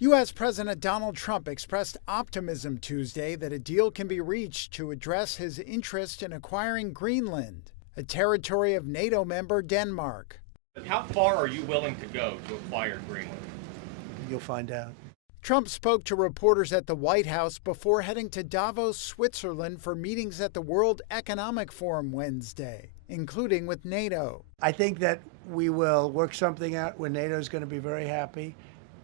U.S. President Donald Trump expressed optimism Tuesday that a deal can be reached to address his interest in acquiring Greenland, a territory of NATO member Denmark. How far are you willing to go to acquire Greenland? You'll find out. Trump spoke to reporters at the White House before heading to Davos, Switzerland for meetings at the World Economic Forum Wednesday, including with NATO. I think that we will work something out where NATO is going to be very happy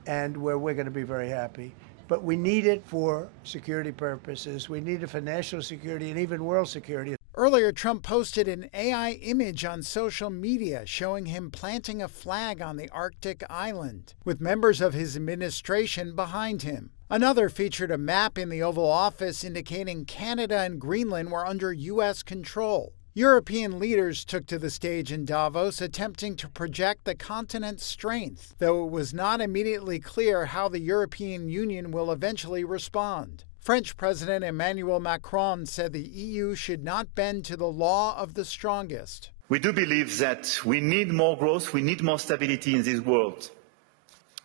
and where we're going to be very happy. But we need it for security purposes. We need it for national security and even world security. Earlier, Trump posted an AI image on social media showing him planting a flag on the Arctic island, with members of his administration behind him. Another featured a map in the Oval Office indicating Canada and Greenland were under U.S. control. European leaders took to the stage in Davos, attempting to project the continent's strength, though it was not immediately clear how the European Union will eventually respond. French President Emmanuel Macron said the EU should not bend to the law of the strongest. We do believe that we need more growth, we need more stability in this world.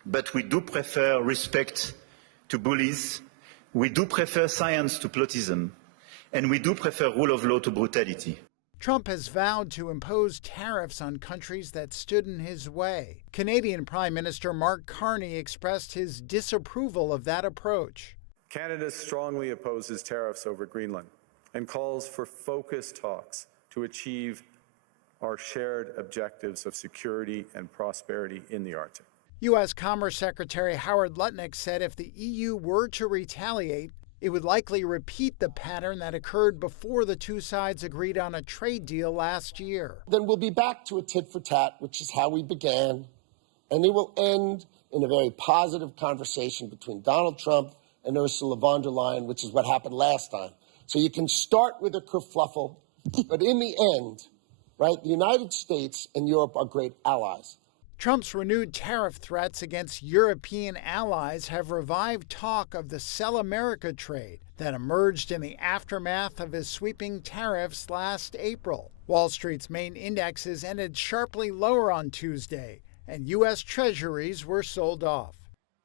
But we do prefer respect to bullies, we do prefer science to plotism, and we do prefer rule of law to brutality. Trump has vowed to impose tariffs on countries that stood in his way. Canadian Prime Minister Mark Carney expressed his disapproval of that approach. Canada strongly opposes tariffs over Greenland and calls for focused talks to achieve our shared objectives of security and prosperity in the Arctic. U.S. Commerce Secretary Howard Lutnick said if the EU were to retaliate, it would likely repeat the pattern that occurred before the two sides agreed on a trade deal last year. Then we'll be back to a tit for tat, which is how we began, and it will end in a very positive conversation between Donald Trump and Ursula von der Leyen, which is what happened last time. So you can start with a kerfluffle, but in the end, right, the United States and Europe are great allies. Trump's renewed tariff threats against European allies have revived talk of the Sell America trade that emerged in the aftermath of his sweeping tariffs last April. Wall Street's main indexes ended sharply lower on Tuesday, and U.S. Treasuries were sold off.